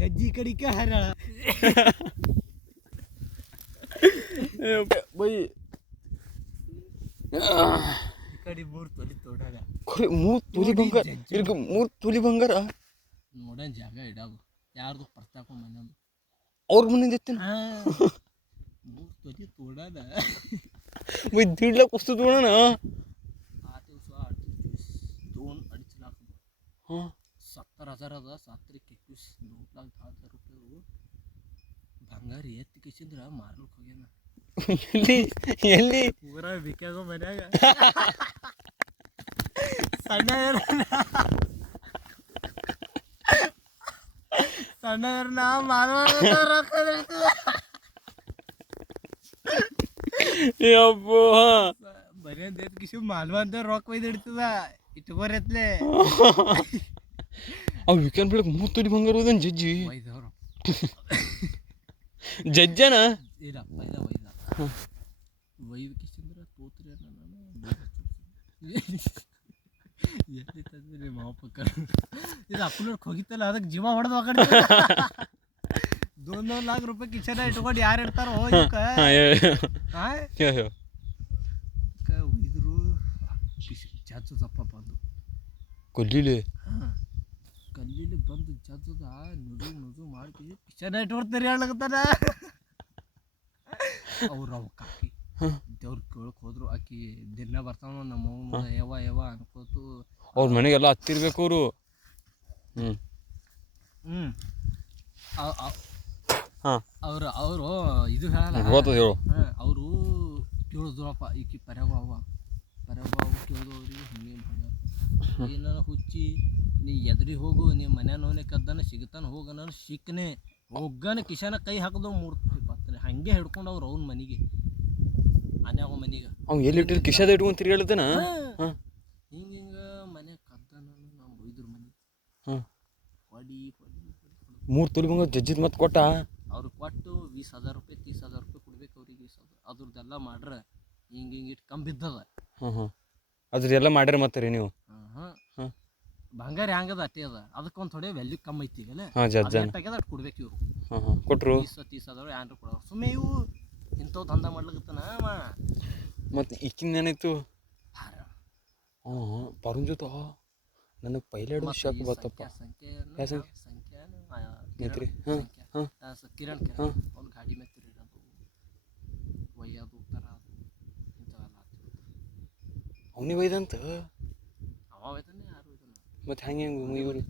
ಜಜ್ಜಿ ಕಡಿಕೆ ಹರಳ ಬೈ ಕಡಿ 3 ತೊಲಿ ತೋಡಾಗ 3 ತೊಲಿ ಬಂಗಾರ ಇರ್ಗ 3 ತೊಲಿ ಬಂಗಾರ ನೋಡೋಣ ಜಾಗ ಇಡಾವು ಯಾರ್ದು ಪ್ರತಾಪ ಮನೆಯದು ಅವ್ರ ಮನೆಯಿಂದ ಎತ್ತೇನ 3 ತೊಲಿ ತೋಡಾದ ಬೈ 1.5 लाख वस्तू तोडा ना 2-2.5 लाख हां 70,000 ಅದ 7-21 2,10,000 ರೂಪಾಯಿ ಬಂಗಾರ ಎತ್ತಿ ಕಿಸಿಂದ್ರ ಮಾರ್ಲಕ್ಕೆ ಹೋಗ್ಯಾನ ಎಲ್ಲಿ ಪೂರ ಬೇಕಾಗ ಮನ್ಯಾಗ ಸಣ್ಣ ಸಣ್ಣ ಅಪ್ಪೋ ಬರೀ ಅಂತ ಕಿಸಿ ಮಾಲ್ವ ಅಂತ ರೊಕ್ಕ ಒಯ್ದು ಇಡ್ತದ ಇಟ್ಕೋರತ್ಲೆ ಅವ್ ವೀಕೆಂಡ್ ಬೆಳಗ್ಗೆ 3 ತೊಲಿ ಬಂಗಾರ ಹೋದನ್ ಜಜ್ಜಿ ಒಯ್ದವ್ರು ಜಜ್ಜನ ಇಲ್ಲಪ್ಪ ಇಲ್ಲ ಒಯ್ದು ಕಿಸಿಂದ್ರ ತೋತ್ರಿ ನಾನು ಎಲ್ಲಿ ತಂದ್ರಿ ಮಾವ ಪಕ್ಕ ಇದು ಅಪ್ಪನವ್ರಿಗೆ ಹೋಗಿತ್ತಲ್ಲ ಅದಕ್ಕೆ ಜೀವ ಹೊಡೆದು ಆ ಕಡೆ 2 लाख ರೂಪಾಯಿ ಕಿಚನ ಇಟ್ಕೊಂಡು ಯಾರು ಇರ್ತಾರೋ ಒಯ್ದ್ರು ಜಜ್ಜದಪ್ಪ ಬಂದು ಕೊಲ್ಲಿಲಿ ಕಲ್ಲಿಲಿ ಬಂದು ಜಜ್ಜದ ನುಡು ಮಾಡಿ ಕಿಚನ ಇಟ್ಕೊಡ್ತೀರಿ ಹೇಳಕತ್ತಾನ ಅವ್ರು ಅವಕ್ಕೆ ಹಾಕಿ ದೇವ್ರ ಕೇಳಕ್ಕೆ ಹೋದ್ರು ಆಕಿ ದಿನ ಬರ್ತಾವ ನಮ್ಮ ಯವ ಅನ್ಕೋತು ಅವ್ರ ಮನೆಗೆಲ್ಲ ಹತ್ತಿರ್ಬೇಕು ಅವರು ಅವರು ಇದು ಹೇಳಲ್ಲ ಹೇಳು ಅವರು ಕೇಳಿದ್ರಪ್ಪ ಈಕಿ ಪರ್ಯಾವ ಕೇಳಿದ್ರು ಅವ್ರಿಗೆ ಹಿಂಗೆ ಏನಾರ ಹುಚ್ಚಿ ನೀ ಎದ್ರಿಗೆ ಹೋಗು ನೀ ಮನ್ಯಾನವನೇ ಕದ್ದಾನ ಸಿಗ್ತಾನ ಹೋಗ ನಾನು ಸಿಕ್ಕನೆ ಹೋಗನ ಕಿಶನ ಕೈ ಹಾಕಿದ್ರು 3 ಬತ್ತಾನೆ ಹಂಗೆ ಹಿಡ್ಕೊಂಡು ಅವ್ರು ಅವ್ನ ಮನೆಗೆ ಮನ್ಯಾಗ ಮನೆಗೆ ಅವ್ನು ಎಲ್ಲಿ ಇಟ್ಟಿರು ಕಿಶಾದ ಇಟ್ಕೊಂಡು ತಿರ್ಗಾಡ್ತಾನ ಹಿಂಗೆ ಮನೆ ಕದ್ದಾನ ನಾವು ಒಯ್ದ್ರ ಮನೆ ಹೊಡಿ 3 ತೊಲಿ ಬಂಗಾರ ಜಜ್ಜಿದ ಮತ್ತೆ ಕೊಟ್ಟ ಅವ್ರಿಗೆ ಕೊಟ್ಟು 20,000 ರೂಪಾಯಿ 30,000 ರೂಪಾಯಿ ಕೊಡ್ಬೇಕು ಅವ್ರಿಗೆ ಅದ್ರದ್ದೆಲ್ಲ ಮಾಡ್ರೆ ಹಿಂಗೆ ಇಟ್ಟು ಕಂಬಿದ್ದದ ಅದ್ರೆಲ್ಲ ಮಾಡ್ಯಾರ ಮತ್ತೆ ರೀ ನೀವು ಬಂಗಾರ ಹೆಂಗದ ಅಟ್ಟೆ ಅದ ಅದಕ್ಕೊಂದು ಥೋಡೆ ವ್ಯಾಲ್ಯೂ ಕಮ್ಮಿ ಐತಿ ಈಗಲ್ಲ ಆಗ್ಯದ ಅಷ್ಟು ಕೊಡ್ಬೇಕು ಇವರು ಕೊಟ್ಟರು 20,000 ಏನ್ರು ಕೊಡೋರು ಸುಮ್ಮನೆ ಇವು ಇಂಥವು ದಂಧ ಮಾಡ್ಲಿಕ್ಕತ್ತನ ಮತ್ತು ಈಕಿನ ಏನಾಯ್ತು ಪರುಣ್ ಜೊತೆ ನನಗೆ ಪೈಲಟ್ ಶಾಕ್ ಬರ್ತಪ್ಪ ಕಿರಣ್ ಅವ್ನು ಗಾಡಿ ಮೇಲೆ ತಿರುಗೋದು ಒಯ್ಯೋದು ತರೋದು ಇಂಥವೆಲ್ಲ ಅವನಿಗೆ ಒಯ್ದಂತ ಅವ ಒಯ್ದಾನೆ ಯಾರು ಒಯ್ದಾನೆ ಮತ್ತು ಹೆಂಗೆ ಇವರು